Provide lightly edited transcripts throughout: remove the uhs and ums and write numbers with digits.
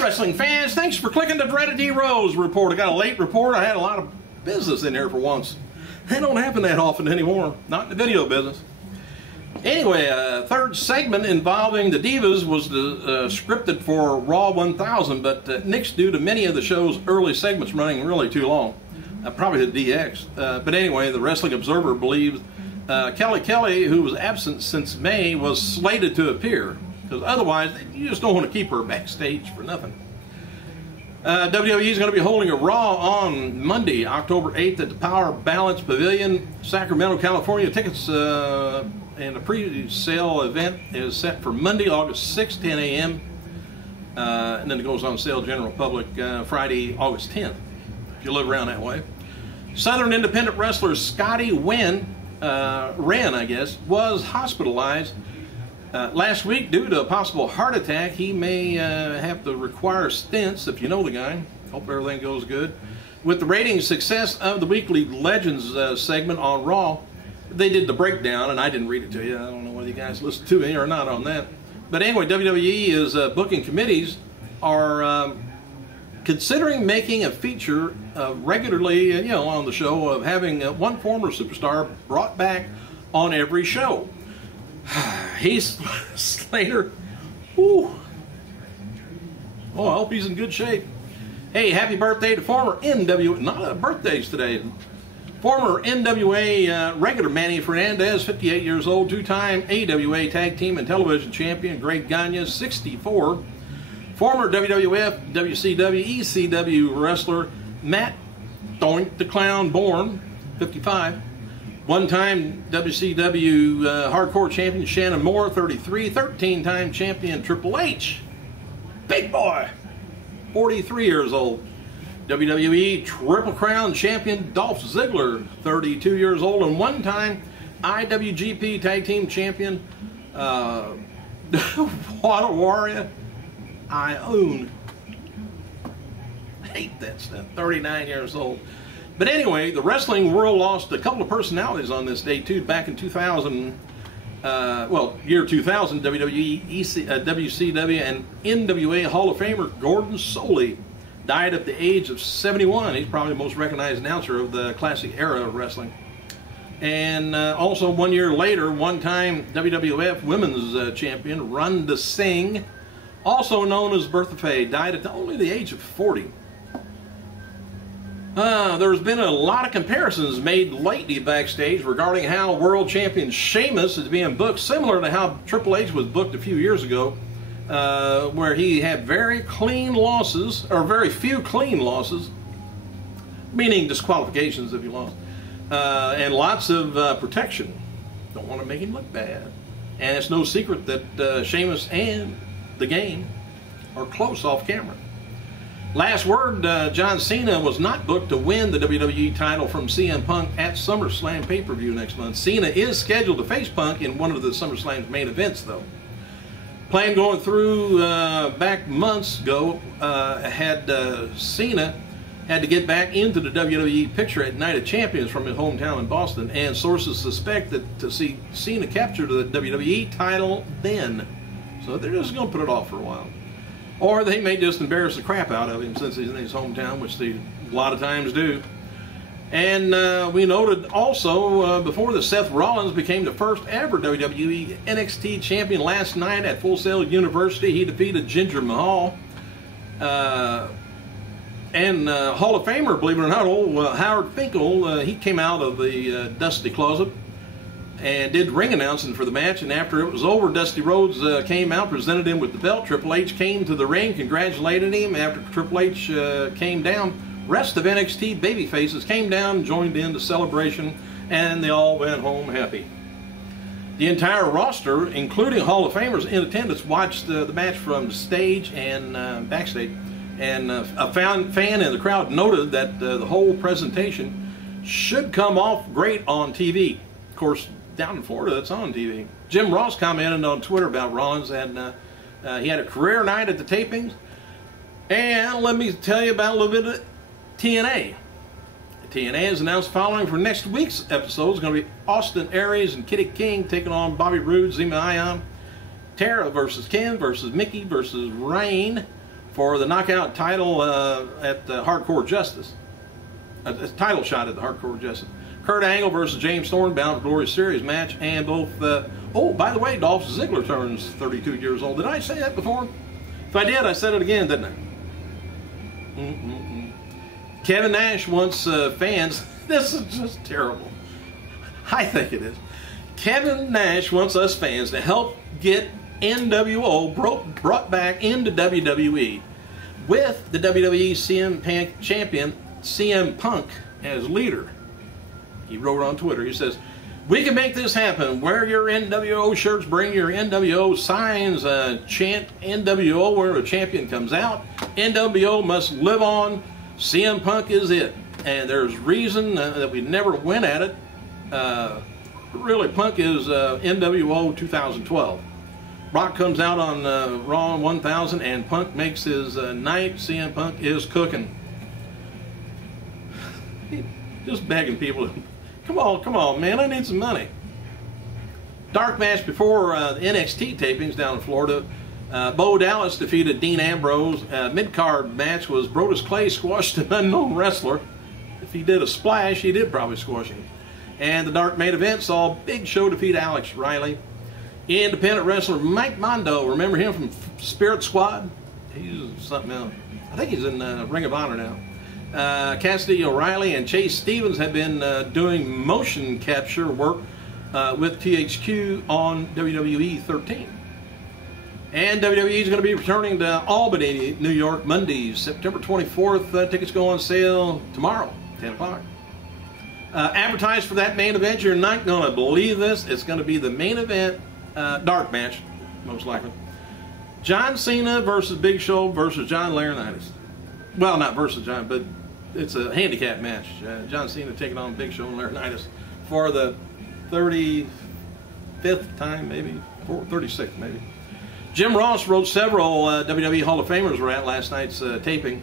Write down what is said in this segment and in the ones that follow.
wrestling fans, thanks for clicking the dreaded D-Rose report. I got a late report. I had a lot of business in there for once. That don't happen that often anymore, not in the video business. Anyway, third segment involving the Divas was scripted for Raw 1000, but nixed due to many of the show's early segments running really too long. Probably the DX. But anyway, the Wrestling Observer believes Kelly, who was absent since May, was slated to appear. Because otherwise, you just don't want to keep her backstage for nothing. WWE is going to be holding a Raw on Monday, October 8th at the Power Balance Pavilion, Sacramento, California. Tickets and the pre-sale event is set for Monday, August 6th, 10 a.m. And then it goes on sale general public Friday, August 10th, if you live around that way. Southern independent wrestler Scotty Wren, I guess, was hospitalized last week due to a possible heart attack. He may have to require stents, if you know the guy. Hope everything goes good. With the ratings success of the Weekly Legends segment on Raw, they did the breakdown, and I didn't read it to you. I don't know whether you guys listened to me or not on that. But anyway, WWE is booking committees are considering making a feature regularly, on the show of having one former superstar brought back on every show. Heath Slater. Whew. Oh, I hope he's in good shape. Hey, happy birthday to former NWA, not birthdays today. Former NWA regular Manny Fernandez, 58 years old, two-time AWA Tag Team and Television Champion Greg Gagne, 64. Former WWF, WCW, ECW wrestler Matt Doink the Clown Bourne, 55. One-time WCW Hardcore Champion Shannon Moore, 33. 13-time champion Triple H, big boy, 43 years old. WWE Triple Crown Champion Dolph Ziggler, 32 years old. And one-time IWGP Tag Team Champion Water Warrior Ione. Hate that stuff. 39 years old. But anyway, the wrestling world lost a couple of personalities on this day too. Back in 2000, year 2000, WWE, WCW, and NWA Hall of Famer Gordon Soley died at the age of 71. He's probably the most recognized announcer of the classic era of wrestling. And also 1 year later, one-time WWF Women's Champion Rhonda Singh, also known as Bertha Faye, died at only the age of 40. There's been a lot of comparisons made lately backstage regarding how world champion Sheamus is being booked, similar to how Triple H was booked a few years ago, where he had very clean losses, or very few clean losses, meaning disqualifications if you lost, and lots of protection. Don't want to make him look bad. And it's no secret that Sheamus and the Game are close off camera. Last word, John Cena was not booked to win the WWE title from CM Punk at SummerSlam pay-per-view next month. Cena is scheduled to face Punk in one of the SummerSlam's main events, though. Plan going through back months ago had Cena had to get back into the WWE picture at Night of Champions from his hometown in Boston, and sources suspect that to see Cena capture the WWE title then. So they're just going to put it off for a while. Or they may just embarrass the crap out of him since he's in his hometown, which they a lot of times do. And we noted also before that Seth Rollins became the first ever WWE NXT champion last night at Full Sail University. He defeated Jinder Mahal. And Hall of Famer, believe it or not, old Howard Finkel, he came out of the Dusty closet and did ring announcing for the match. And after it was over, Dusty Rhodes came out, presented him with the belt. Triple H came to the ring, congratulated him. After Triple H came down, rest of NXT babyfaces came down, joined in the celebration, and they all went home happy. The entire roster, including Hall of Famers in attendance, watched the match from the stage and backstage. And a fan in the crowd noted that the whole presentation should come off great on TV. Of course, down in Florida, it's on TV. Jim Ross commented on Twitter about Rollins, and he had a career night at the tapings. And let me tell you about a little bit of TNA. TNA has announced following for next week's episode is going to be Austin Aries and Kitty King taking on Bobby Roode, Zema Ion, Tara versus Ken versus Mickey versus Rain, for the knockout title at Hardcore Justice. A title shot at the Hardcore Justice. Kurt Angle versus James Storm, Bound for Glory Series match, and both. Oh, by the way, Dolph Ziggler turns 32 years old. Did I say that before? If I did, I said it again, didn't I? Kevin Nash wants fans. This is just terrible. I think it is. Kevin Nash wants us fans to help get NWO brought back into WWE with the WWE champion CM Punk as leader. He wrote on Twitter, he says, "We can make this happen. Wear your NWO shirts, bring your NWO signs, chant NWO where a champion comes out. NWO must live on. CM Punk is it." And there's reason that we never went at it. Really, Punk is NWO 2012. Brock comes out on Raw 1000 and Punk makes his night. CM Punk is cooking. Just begging people to, come on, man, I need some money. Dark match before the NXT tapings down in Florida. Bo Dallas defeated Dean Ambrose. Mid-card match was Brodus Clay squashed an unknown wrestler. If he did a splash, he did probably squash him. And the dark main event saw Big Show defeat Alex Riley. Independent wrestler Mike Mondo, remember him from Spirit Squad? He's something else. I think he's in Ring of Honor now. Cassidy O'Reilly and Chase Stevens have been doing motion capture work with THQ on WWE 13. And WWE is going to be returning to Albany, New York, Monday, September 24th. Tickets go on sale tomorrow, 10 o'clock. Advertised for that main event, you're not going to believe this. It's going to be the main event dark match, most likely. John Cena versus Big Show versus John Laurinaitis. Well, not versus John, but it's a handicap match. John Cena taking on Big Show and Laurinaitis for the 35th time, maybe, 36th, maybe. Jim Ross wrote several WWE Hall of Famers were at last night's taping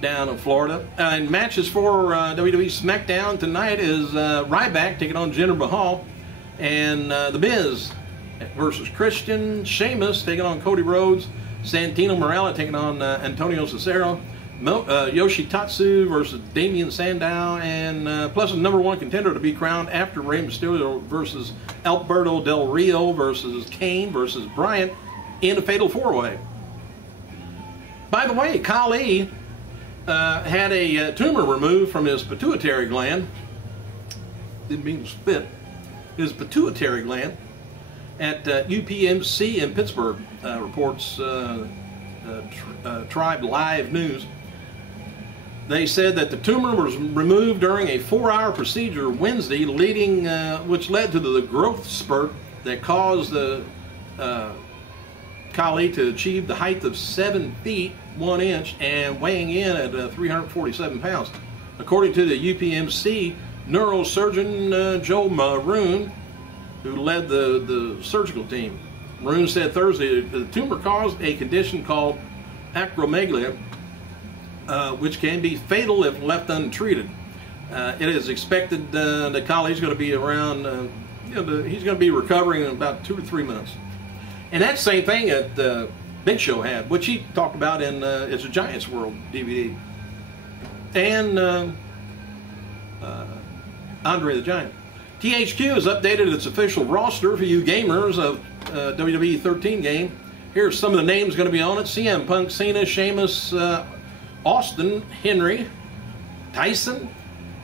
down in Florida. And matches for WWE SmackDown tonight is Ryback taking on Jinder Mahal, and The Miz versus Christian, Sheamus taking on Cody Rhodes, Santino Marella taking on Antonio Cesaro, Yoshitatsu versus Damian Sandow, and plus a #1 contender to be crowned after Rey Mysterio versus Alberto Del Rio versus Kane versus Bryant in a fatal four-way. By the way, Khali had a tumor removed from his pituitary gland. Didn't mean to spit. His pituitary gland at UPMC in Pittsburgh, reports Tribe Live News. They said that the tumor was removed during a 4-hour procedure Wednesday, which led to the growth spurt that caused the Khali to achieve the height of 7 feet 1 inch and weighing in at 347 pounds. According to the UPMC neurosurgeon Joe Maroon, who led the surgical team. Maroon said Thursday the tumor caused a condition called acromegaly, which can be fatal if left untreated. It is expected that Khali's going to be around, he's going to be recovering in about 2 to 3 months. And that same thing that Big Show had, which he talked about in It's a Giants World DVD. And Andre the Giant. THQ has updated its official roster for you gamers of WWE 13 game. Here's some of the names going to be on it. CM Punk, Cena, Sheamus, Austin, Henry, Tyson,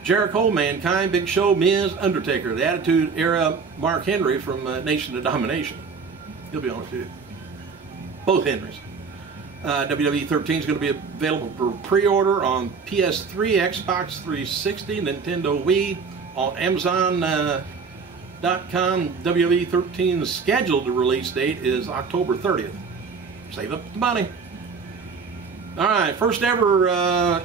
Jericho, Mankind, Big Show, Miz, Undertaker. The Attitude Era Mark Henry from Nation of Domination. He'll be on it too. Both Henrys. WWE 13 is going to be available for pre-order on PS3, Xbox 360, Nintendo Wii, on Amazon.com. WWE 13's scheduled release date is October 30th. Save up the money. All right, first ever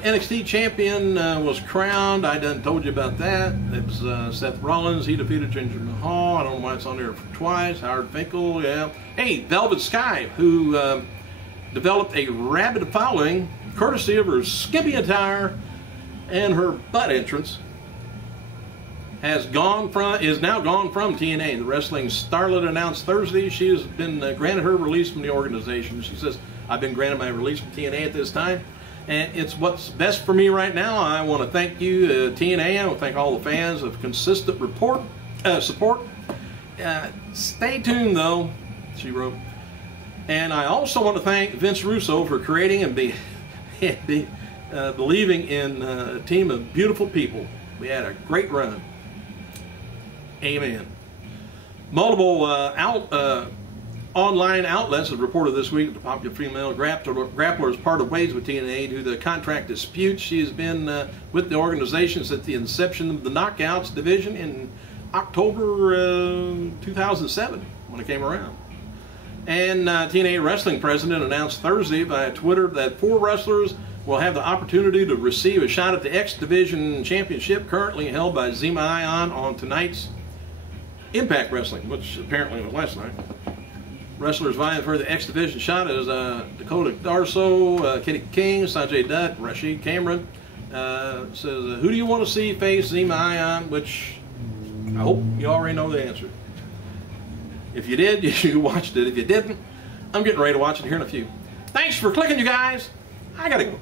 NXT champion was crowned. I done told you about that. It was Seth Rollins. He defeated Jinder Mahal. I don't know why it's on there twice. Howard Finkel, yeah. Hey, Velvet Sky, who developed a rabid following courtesy of her skimpy attire and her butt entrance, is now gone from TNA. The wrestling starlet announced Thursday she has been granted her release from the organization. She says, I've been granted my release from TNA at this time, and it's what's best for me right now. I want to thank you, TNA. I want to thank all the fans of consistent support. Stay tuned, though, she wrote. And I also want to thank Vince Russo for creating and believing in a team of beautiful people. We had a great run. Amen. Multiple online outlets have reported this week that the popular female grappler has parted ways with TNA due to the contract dispute. She has been with the organization since the inception of the Knockouts division in October 2007 when it came around. And TNA Wrestling President announced Thursday via Twitter that 4 wrestlers will have the opportunity to receive a shot at the X Division Championship currently held by Zema Ion on tonight's Impact Wrestling, which apparently was last night. Wrestlers vying for the X Division shot is Dakota Darso, Kenny King, Sanjay Dutt, Rashid Cameron. Says, who do you want to see face Zema Ion? Which I hope you already know the answer. If you did, you watched it. If you didn't, I'm getting ready to watch it here in a few. Thanks for clicking, you guys. I gotta go.